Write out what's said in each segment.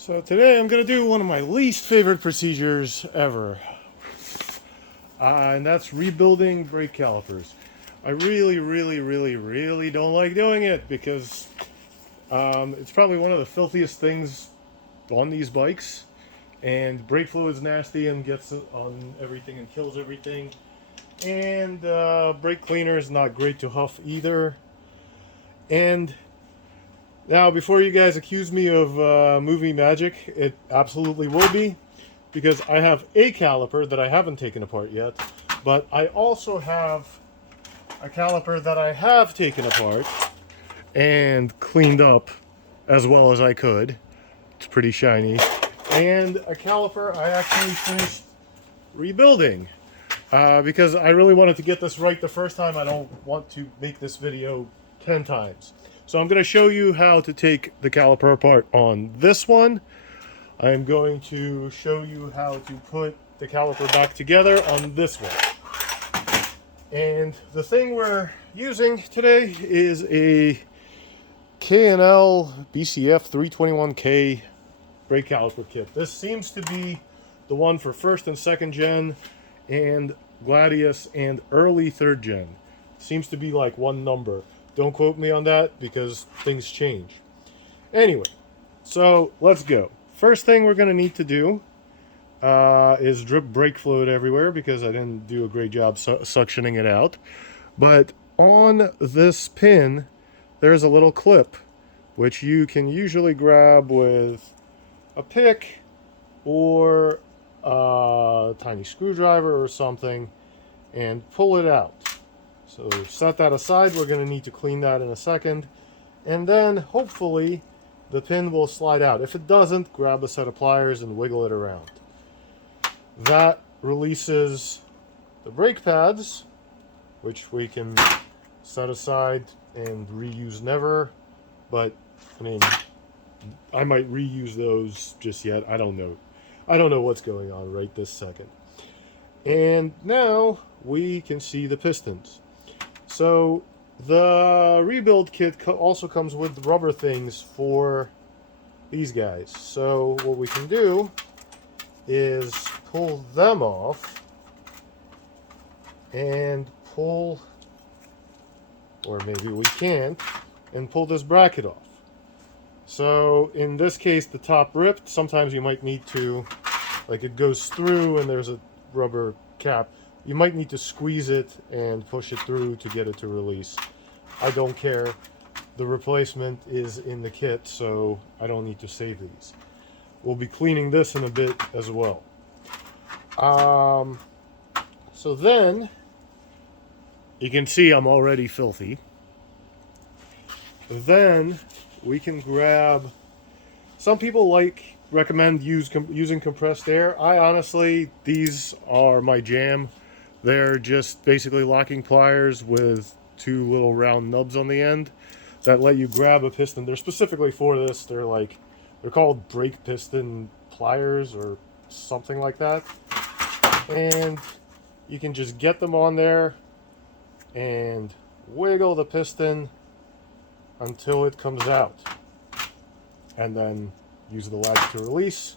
So today I'm going to do one of my least favorite procedures ever. And that's rebuilding brake calipers. I really don't like doing it because it's probably one of the filthiest things on these bikes. And brake fluid's nasty and gets on everything and kills everything. And brake cleaner is not great to huff either. And now, before you guys accuse me of movie magic, it absolutely will be, because I have a caliper that I haven't taken apart yet, but I also have a caliper that I have taken apart and cleaned up as well as I could. It's pretty shiny. And a caliper I actually finished rebuilding because I really wanted to get this right the first time. I don't want to make this video 10 times. So I'm going to show you how to take the caliper apart on this one. I'm going to show you how to put the caliper back together on this one. And the thing we're using today is a K&L BCF 321K brake caliper kit. This seems to be the one for first and second gen and Gladius and early third gen. Seems to be like one number. Don't quote me on that because things change. Anyway, so let's go. First thing we're going to need to do is drip brake fluid everywhere because I didn't do a great job suctioning it out. But on this pin, there's a little clip which you can usually grab with a pick or a tiny screwdriver or something and pull it out. So set that aside. We're going to need to clean that in a second. And then hopefully the pin will slide out. If it doesn't, grab a set of pliers and wiggle it around. That releases the brake pads, which we can set aside and reuse never. But, I mean, I might reuse those just yet. I don't know. I don't know what's going on right this second. And now we can see the pistons. So the rebuild kit also comes with rubber things for these guys. So what we can do is pull them off and pull, or maybe we can't, and pull this bracket off. So in this case the top ripped. Sometimes you might need to, like, it goes through and there's a rubber cap. You might need to squeeze it and push it through to get it to release. I don't care. The replacement is in the kit, so I don't need to save these. We'll be cleaning this in a bit as well. So then, you can see I'm already filthy. Then we can grab, some people recommend using compressed air. I honestly, these are my jam. They're just basically locking pliers with two little round nubs on the end that let you grab a piston. They're specifically for this. They're called brake piston pliers or something like that. And you can just get them on there and wiggle the piston until it comes out. And then use the latch to release.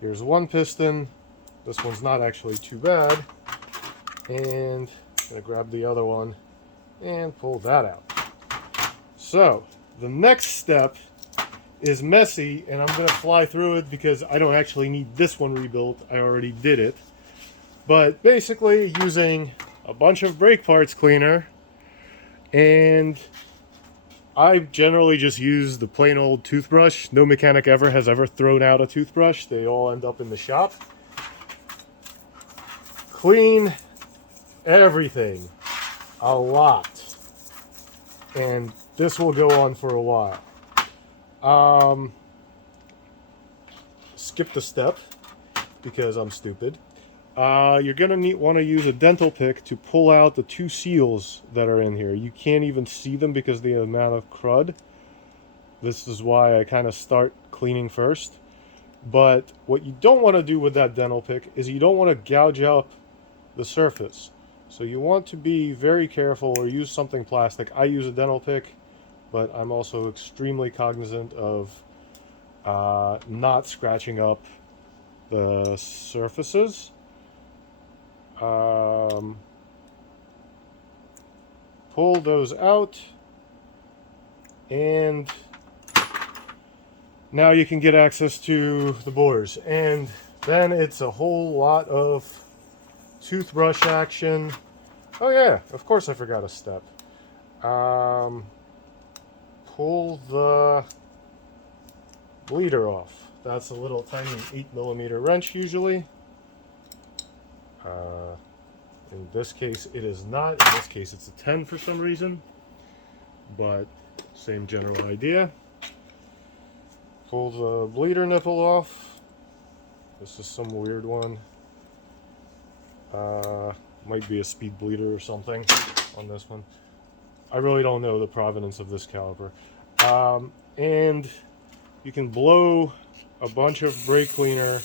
Here's one piston. This one's not actually too bad. And I'm going to grab the other one and pull that out. So the next step is messy, and I'm going to fly through it because I don't actually need this one rebuilt. I already did it. But basically using a bunch of brake parts cleaner, and I generally just use the plain old toothbrush. No mechanic ever has ever thrown out a toothbrush. They all end up in the shop. Clean everything a lot, and this will go on for a while. Skip the step because I'm stupid. You're gonna want to use a dental pick to pull out the two seals that are in here. You can't even see them because of the amount of crud. This is why I kind of start cleaning first. But what you don't want to do with that dental pick is you don't want to gouge up the surface. So you want to be very careful or use something plastic. I use a dental pick, but I'm also extremely cognizant of not scratching up the surfaces. Pull those out, and now you can get access to the bores. And then it's a whole lot of toothbrush action. Oh yeah, of course I forgot a step. Pull the bleeder off. That's a little tiny 8mm wrench usually. In this case it is not. In this case it's a 10 for some reason, but same general idea. Pull the bleeder nipple off. This is some weird one. Might be a speed bleeder or something on this one. I really don't know the provenance of this caliper. And you can blow a bunch of brake cleaner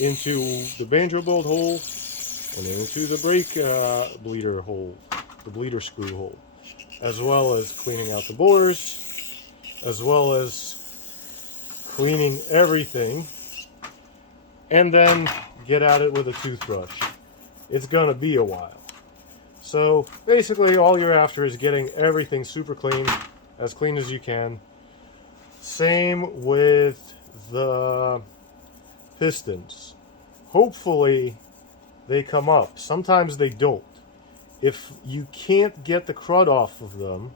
into the banjo bolt hole and into the brake bleeder hole, the bleeder screw hole, as well as cleaning out the bores, as well as cleaning everything, and then get at it with a toothbrush. It's gonna be a while. So basically all you're after is getting everything super clean, as clean as you can. Same with the pistons. Hopefully they come up. Sometimes they don't. If you can't get the crud off of them,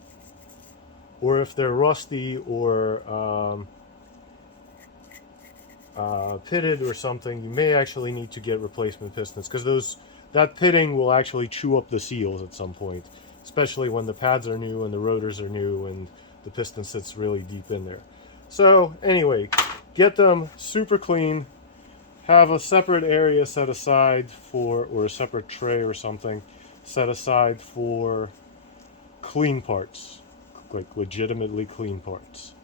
or if they're rusty or pitted or something, you may actually need to get replacement pistons, because that pitting will actually chew up the seals at some point, especially when the pads are new and the rotors are new and the piston sits really deep in there. So anyway, get them super clean. Have a separate area set aside for, or a separate tray or something set aside for clean parts, like legitimately clean parts.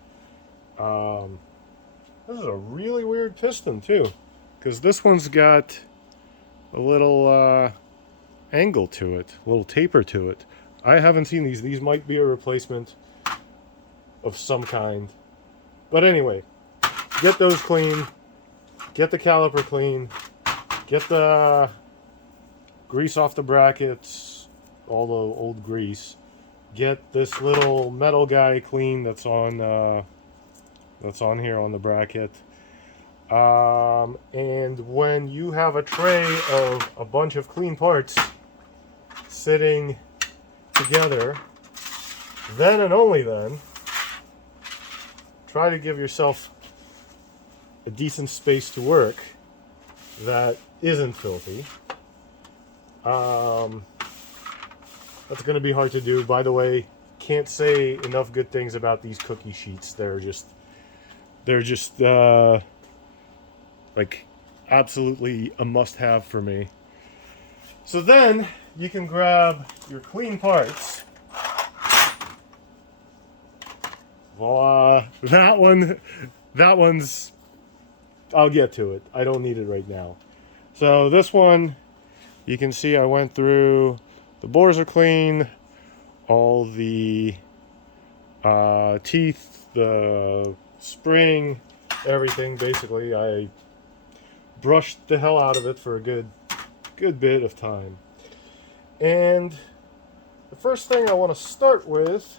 This is a really weird piston too, because this one's got a little angle to it, a little taper to it. I haven't seen these. These might be a replacement of some kind. But anyway, get those clean. Get the caliper clean. Get the grease off the brackets, all the old grease. Get this little metal guy clean that's on here on the bracket. And when you have a tray of a bunch of clean parts sitting together, then and only then, try to give yourself a decent space to work that isn't filthy. That's going to be hard to do. By the way, can't say enough good things about these cookie sheets. They're just like absolutely a must-have for me. So then you can grab your clean parts. Voila! That one's, I'll get to it. I don't need it right now. So this one, you can see I went through, the bores are clean, all the teeth, the spring, everything. Basically, I brushed the hell out of it for a good bit of time. And the first thing I want to start with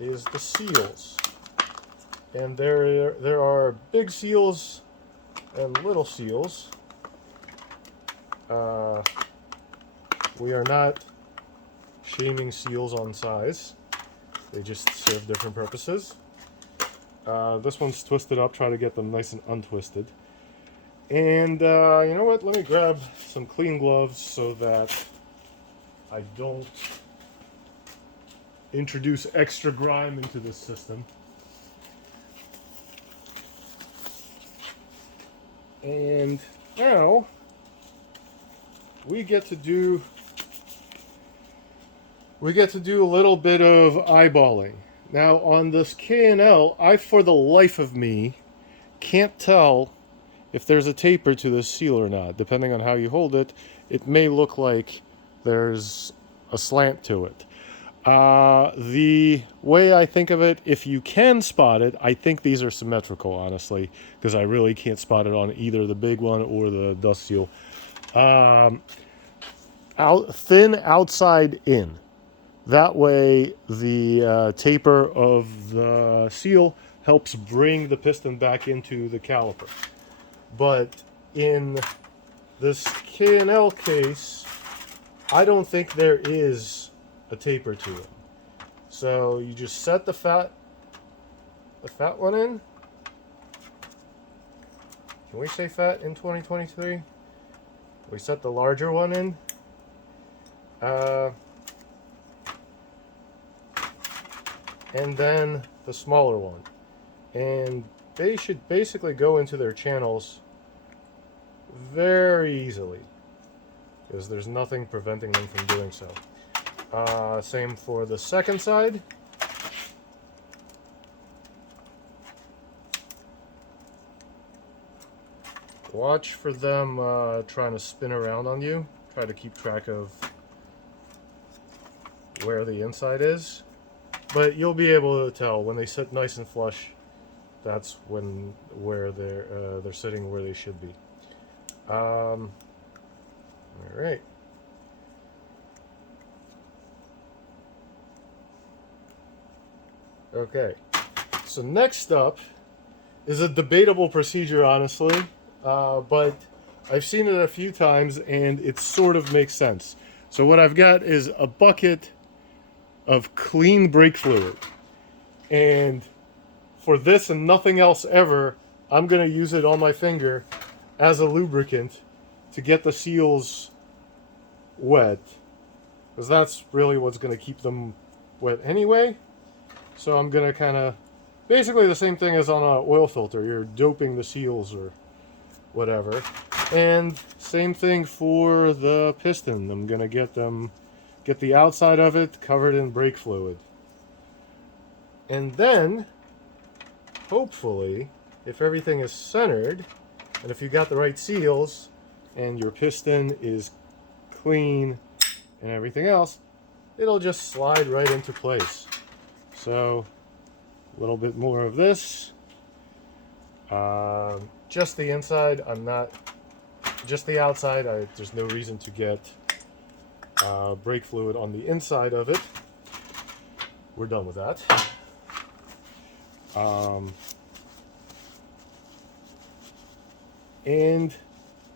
is the seals. And there are big seals and little seals. We are not shaming seals on size. They just serve different purposes. This one's twisted up. Try to get them nice and untwisted. And you know what? Let me grab some clean gloves so that I don't introduce extra grime into this system. And now we get to do a little bit of eyeballing. Now on this K&L, I for the life of me can't tell if there's a taper to the seal or not. Depending on how you hold it, it may look like there's a slant to it. The way I think of it, if you can spot it, I think these are symmetrical, honestly, because I really can't spot it on either the big one or the dust seal. Thin outside in. That way, the taper of the seal helps bring the piston back into the caliper. But in this K&L case, I don't think there is a taper to it. So you just set the fat one in. Can we say fat in 2023? We set the larger one in. And then the smaller one. And they should basically go into their channels very easily, because there's nothing preventing them from doing so. Same for the second side. Watch for them trying to spin around on you. Try to keep track of where the inside is. But you'll be able to tell when they sit nice and flush. That's where they're sitting where they should be. All right. Okay. So next up is a debatable procedure, honestly, but I've seen it a few times and it sort of makes sense. So what I've got is a bucket of clean brake fluid, and for this and nothing else ever, I'm going to use it on my finger as a lubricant to get the seals wet, because that's really what's going to keep them wet anyway. So I'm going to kind of, basically the same thing as on an oil filter. You're doping the seals or whatever. And same thing for the piston. I'm going to get the outside of it covered in brake fluid. And then, hopefully, if everything is centered, and if you got the right seals, and your piston is clean and everything else, it'll just slide right into place. So, a little bit more of this. Just the inside, just the outside, there's no reason to get brake fluid on the inside of it. We're done with that. And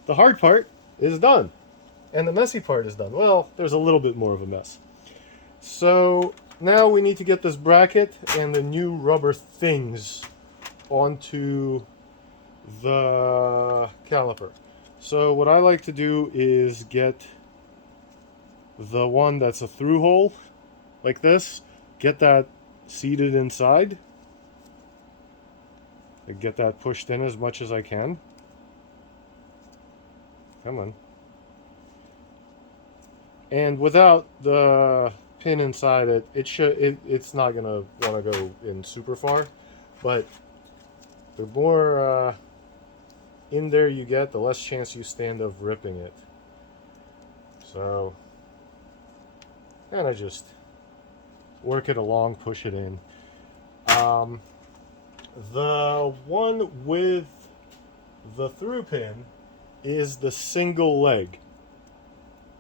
the hard part is done. And the messy part is done. Well, there's a little bit more of a mess. So now we need to get this bracket and the new rubber things onto the caliper. So what I like to do is get the one that's a through hole, like this, get that seated inside, and get that pushed in as much as I can. Come on. And without the pin inside it, it's not gonna want to go in super far, but the more in there you get, the less chance you stand of ripping it. So kind of just work it along, push it in. The one with the through pin is the single leg.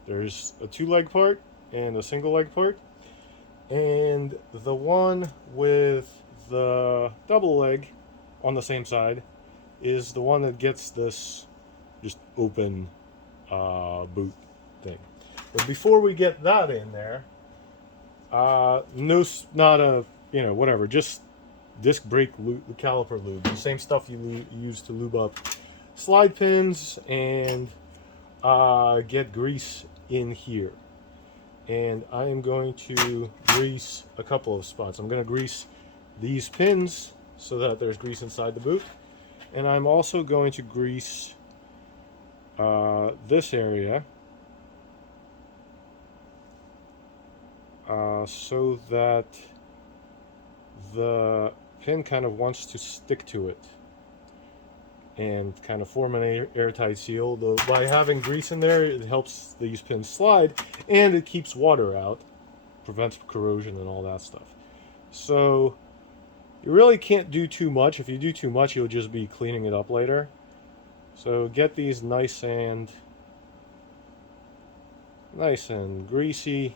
There's a 2-leg part and a single leg part, and the one with the double leg on the same side is the one that gets this just open boot thing. But before we get that in there, not a, whatever, just disc brake lube, caliper lube, the same stuff you use to lube up slide pins, and get grease in here. And I am going to grease a couple of spots. I'm going to grease these pins so that there's grease inside the boot, and I'm also going to grease this area so that the pin kind of wants to stick to it and kind of form an airtight seal. By having grease in there, it helps these pins slide, and it keeps water out. prevents corrosion and all that stuff. So you really can't do too much. If you do too much, you'll just be cleaning it up later. So get these nice and greasy.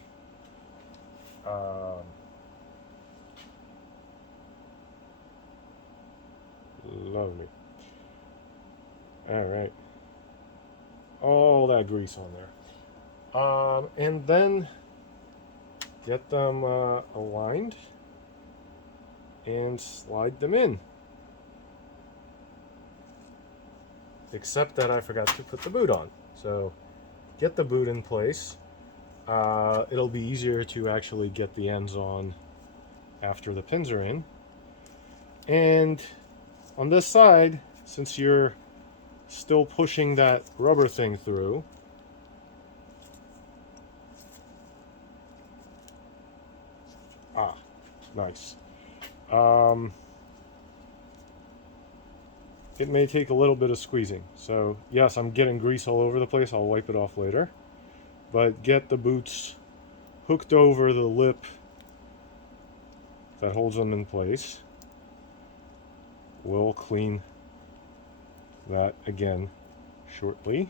Lovely. All right. All that grease on there. And then get them aligned and slide them in. Except that I forgot to put the boot on. So get the boot in place. It'll be easier to actually get the ends on after the pins are in. And on this side, since you're still pushing that rubber thing through, nice. It may take a little bit of squeezing. So yes, I'm getting grease all over the place. I'll wipe it off later. But get the boots hooked over the lip that holds them in place. We'll clean that again shortly.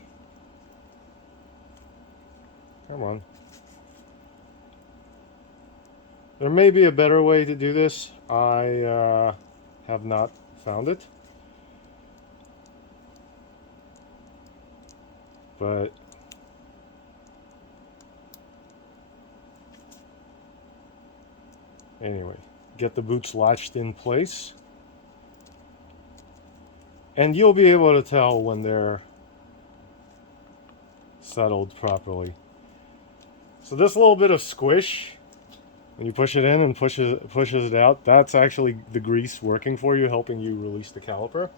Come on. There may be a better way to do this. I have not found it. But anyway, get the boots latched in place. And you'll be able to tell when they're settled properly. So this little bit of squish, when you push it in and pushes it out, that's actually the grease working for you, helping you release the caliper.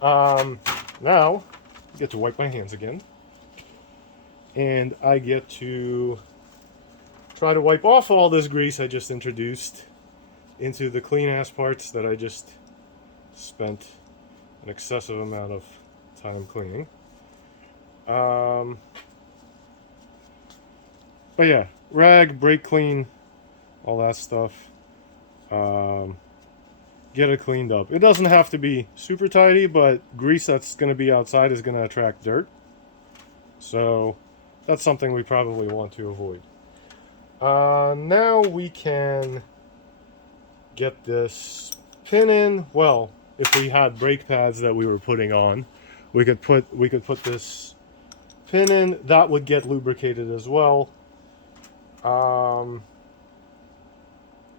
Now, I get to wipe my hands again. And I get to try to wipe off all this grease I just introduced into the clean-ass parts that I just spent an excessive amount of time cleaning. But yeah, rag, brake clean, all that stuff. Get it cleaned up. It doesn't have to be super tidy, but grease that's going to be outside is going to attract dirt. So that's something we probably want to avoid. Now we can get this pin in. Well, if we had brake pads that we were putting on, we could put this pin in. That would get lubricated as well. I'm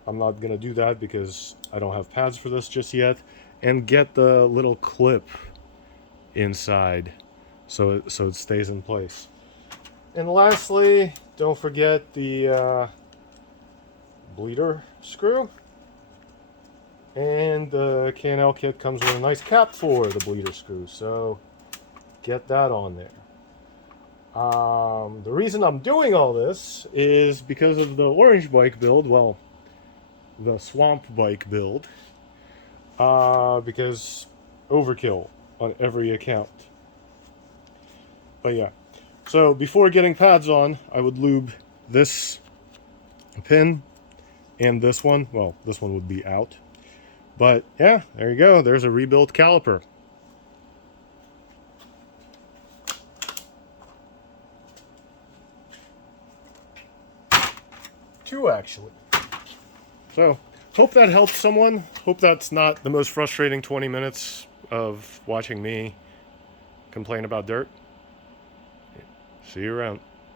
not gonna do that because I don't have pads for this just yet. And get the little clip inside so it stays in place. And lastly, don't forget the bleeder screw. And the K&L kit comes with a nice cap for the bleeder screw, so get that on there. The reason I'm doing all this is because of the orange bike build, well, the swamp bike build, because overkill on every account. But yeah, so before getting pads on, I would lube this pin and this one. Well, this one would be out. But yeah, there you go. There's a rebuilt caliper. Two, actually. So, hope that helps someone. Hope that's not the most frustrating 20 minutes of watching me complain about dirt. See you around.